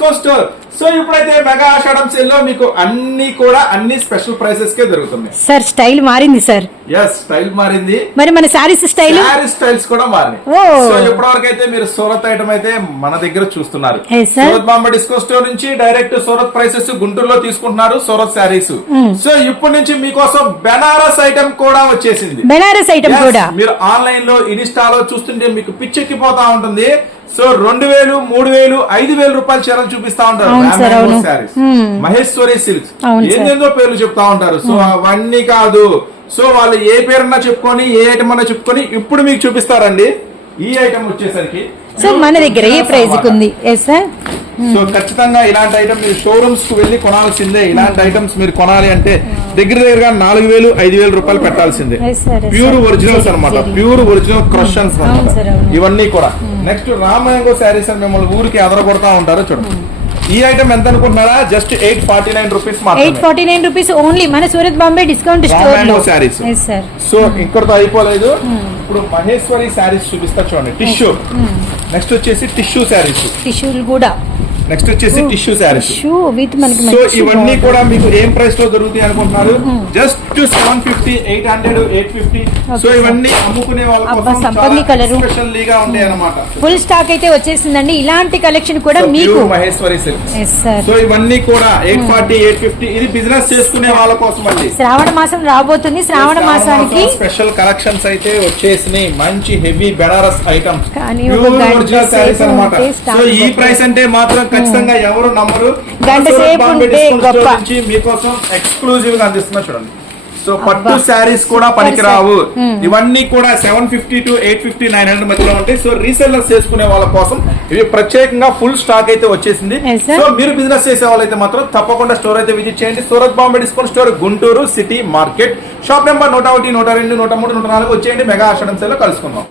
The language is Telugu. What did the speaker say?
డిస్కౌంట్ స్టోర్ సో ఇప్పుడైతే మెగా ఆషాఢం సేల్లో మీకు అన్ని కూడా అన్ని స్పెషల్ ప్రైసెస్ కే దొరుకుతున్నాయి. సార్ స్టైల్ మారింది సార్ ఎస్ స్టైల్ మారింది. మరి మన శారీస్ స్టైల్ శారీ స్టైల్స్ కూడా మారినాయి. సో ఇప్పటివరకు అయితే మీరు సూరత్ ఐటమ్ అయితే మన దగ్గర చూస్తున్నారు. సూరత్ బాంబే డిస్కో స్టోర్ నుంచి డైరెక్ట్ సూరత్ ప్రైసెస్ గుంటూరులో తీసుకుంటున్నారు సూరత్ Hmm. సో ఇప్పటి నుంచి మీకోసం బెనారస్ ఐటమ్ కూడా వచ్చేసింది. బెనారస్ ఐటమ్ కూడా. మీరు ఆన్లైన్లో ఇన్స్టాలో చూస్తుంటే మీకు పిచ్చెక్కిపోతా ఉంటుంది. సో రెండు వేలు మూడు వేలు ఐదు వేల రూపాయల చీరలు చూపిస్తా ఉంటారు. మహేశ్వరి సిల్క్స్. సార్. ఏందేందో పేర్లు చెప్తా ఉంటారు. సో అవన్నీ కాదు. సో వాళ్ళు ఏ పేరున్నా చెప్పుకొని ఏ ఐటమ్ అన్నా చెప్పుకొని ఇప్పుడు మీకు చూపిస్తారండి. ఈ ఐటమ్ వచ్చేసరికి సో మన దగ్గర ఏ ప్రైజ్. ఉంది? సో ఖచ్చితంగా ఇలాంటి ఐటమ్ మీరు షోరూమ్స్కు వెళ్ళి కొనాల్సిందే. ఇలాంటి ఐటమ్స్ మీరు కొనాలి అంటే దగ్గర దగ్గరగా నాలుగు వేలు ఐదు వేలు రూపాయలు పెట్టాల్సిందే. Pure. Originals zari. Pure original క్రషన్స్. ఇవన్నీ కూడా. నెక్స్ట్ రామాయంగో శారీస్ అని మిమ్మల్ని ఊరికి ఎదరగొడతా ఉంటారు చూడండి ఈ ఐటమ్ ఎంత అనుకుంటున్నారా just eight forty nine rupees eight forty nine rupees only మన Surat Bombay discount store saris so ఇక్కడతో అయిపోలేదు. ఇప్పుడు మహేశ్వరి శారీస్ చూపిస్తా చూడండి. టిష్యూ నెక్స్ట్ వచ్చేసి టిష్యూ శారీస్ టిష్యూలు కూడా. నెక్స్ట్ వచ్చేసి టిష్యూ శారీస్ టిష్యూ విత్ మనకి సో ఇవన్నీ. కూడా మీకు ఏం ప్రైస్లో దొరుకుతాయి అనుకుంటున్నారు? Just seven fifty eight hundred eight fifty so ఇవన్నీ అమ్ముకునే వాళ్ళ కోసం. స్పెషల్ ఉంటాయి అనమాట ఫుల్ స్టాక్ అయితే వచ్చేసిందండి. ఇలాంటి కలెక్షన్ కూడా మీకు. మహేశ్వరి సిల్క్ సో ఇవన్నీ కూడా ఎయిట్ ఫార్టీ ఎయిట్ ఫిఫ్టీ ఇది బిజినెస్ చేసుకునే వాళ్ళ కోసం మళ్ళీ శ్రావణ మాసం రాబోతుంది. శ్రావణ మాసానికి స్పెషల్ కలెక్షన్స్ అయితే వచ్చేసినాయి. మంచి heavy Benaras items original saris అనమాట సో ఈ. ప్రైస్ అంటే మాత్రం ఖచ్చితంగా ఎవరు నమ్మరు. గంట సేపు ఉంటే గొప్ప. మీకోసం ఎక్స్క్లూజివ్గా అందిస్తున్నా చూడండి. సో పట్టు. శారీస్ కూడా పనికిరావు. ఇవన్నీ కూడా seven fifty to eight fifty nine hundred మధ్యలో ఉంటాయి. సో రీసెల్లర్స్ చేసుకునే వాళ్ళ కోసం ఇవి ప్రత్యేకంగా ఫుల్ స్టాక్ అయితే వచ్చేసింది. సో మీరు బిజినెస్ చేసే వాళ్ళైతే మాత్రం తప్పకుండా స్టోర్ అయితే విజిట్ చేయండి. Surat Bombay discount store Guntur city market shop number నూట ఒకటి నూట రెండు నూట మూడు నూట నాలుగు వచ్చేయండి. మెగా సేల్లో కలుసుకుందాం.